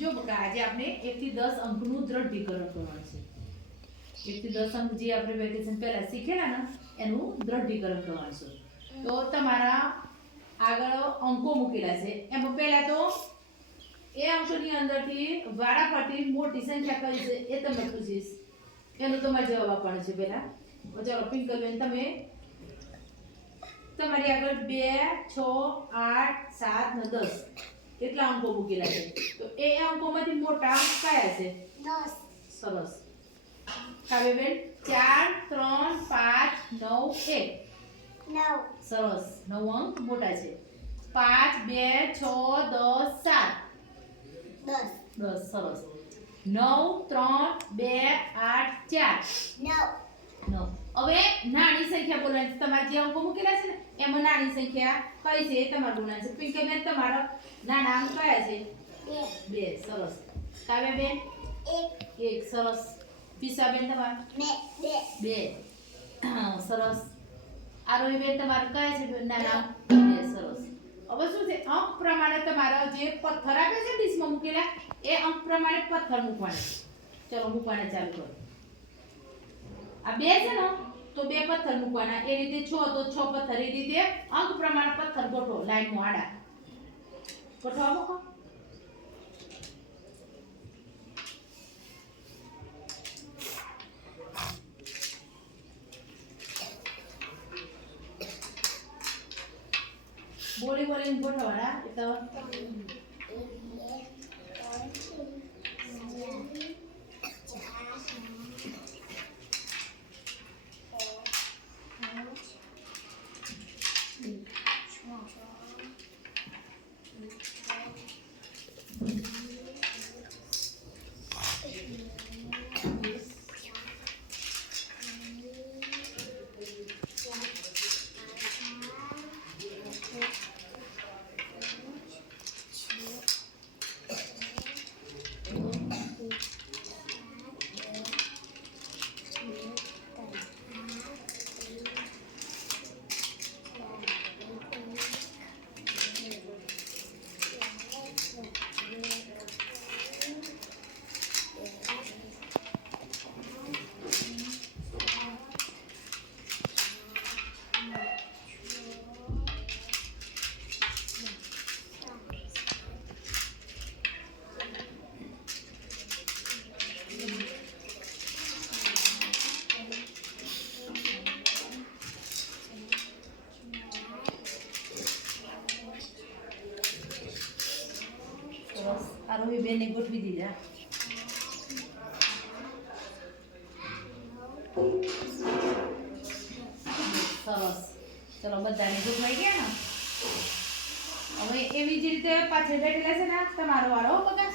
જો બકા આજે આપણે 1 થી 10 અંકનું દ્રઢીકરણ કરવાનું છે. 1 થી 10 અંક જે આપણે વેકેશન પહેલા શીખેલા ને એનું દ્રઢીકરણ કરવાનું છે. તો તમારા આગળ અંકો મૂકેલા છે. એમાં પહેલા તો એ અંકોની અંદરથી વારાફરતી મોટી સંખ્યા કઈ છે એ તમે પૂછીશ. એનો તમારે જવાબ આપવાનો છે પહેલા. ચાલો પિંકલબેન તમે તમારી આગળ 2 6 8 7 ને 10 કેટલા અંકો મૂકેલા છે. તો એ અંકોમાંથી મોટા અંક કયા છે? 10. સરસ. કાવ્યબેન 4 3 5 9 1 9. સરસ. 9 અંક મોટા છે. 5 2 6 10 7 10. 10 સરસ. 9 3 2 8 4 9. 9. હવે નાની સંખ્યા બોલવાની છે. તમારે જે અંકો મૂકેલા છે ને એમાં નાની સંખ્યા કઈ છે એ તમારે બોલવાની છે. પિંકીબેન તમારો નાના અંક કયા છે? 2. 2 સરસ. કાવ્યાબેન 1. 1 સરસ. પીસાબેન તમાર 2. 2 સરસ. આરોહીબેન તમારે કયા છે નાના અંક? 2 સરસ. હવે શું છે અંક પ્રમાણે તમારા જે પથ્થર આપે છે ડીશમાં મૂકેલા એ અંક પ્રમાણે પથ્થર મૂકવાના. ચલો મૂકવાના ચાલુ કરો. આ 2 છે ને તો 2 પથ્થર મૂકવાના. એ રીતે 6 તો 6 પથ્થર. એ રીતે અંક પ્રમાણે પથ્થર ગોઠવો લાઈનમાં આડા. ગોઠવા મૂકો. બોલી બોલીને ગોઠવવાના. એટલે 1 આરોહી બેને ગોઠવી દીધા. સરસ. ચલો બધાને ગોઠવાઈ ગયા ને. હવે એવી જ રીતે પાછળ બેઠેલા છે ને તમારો વાળો બગા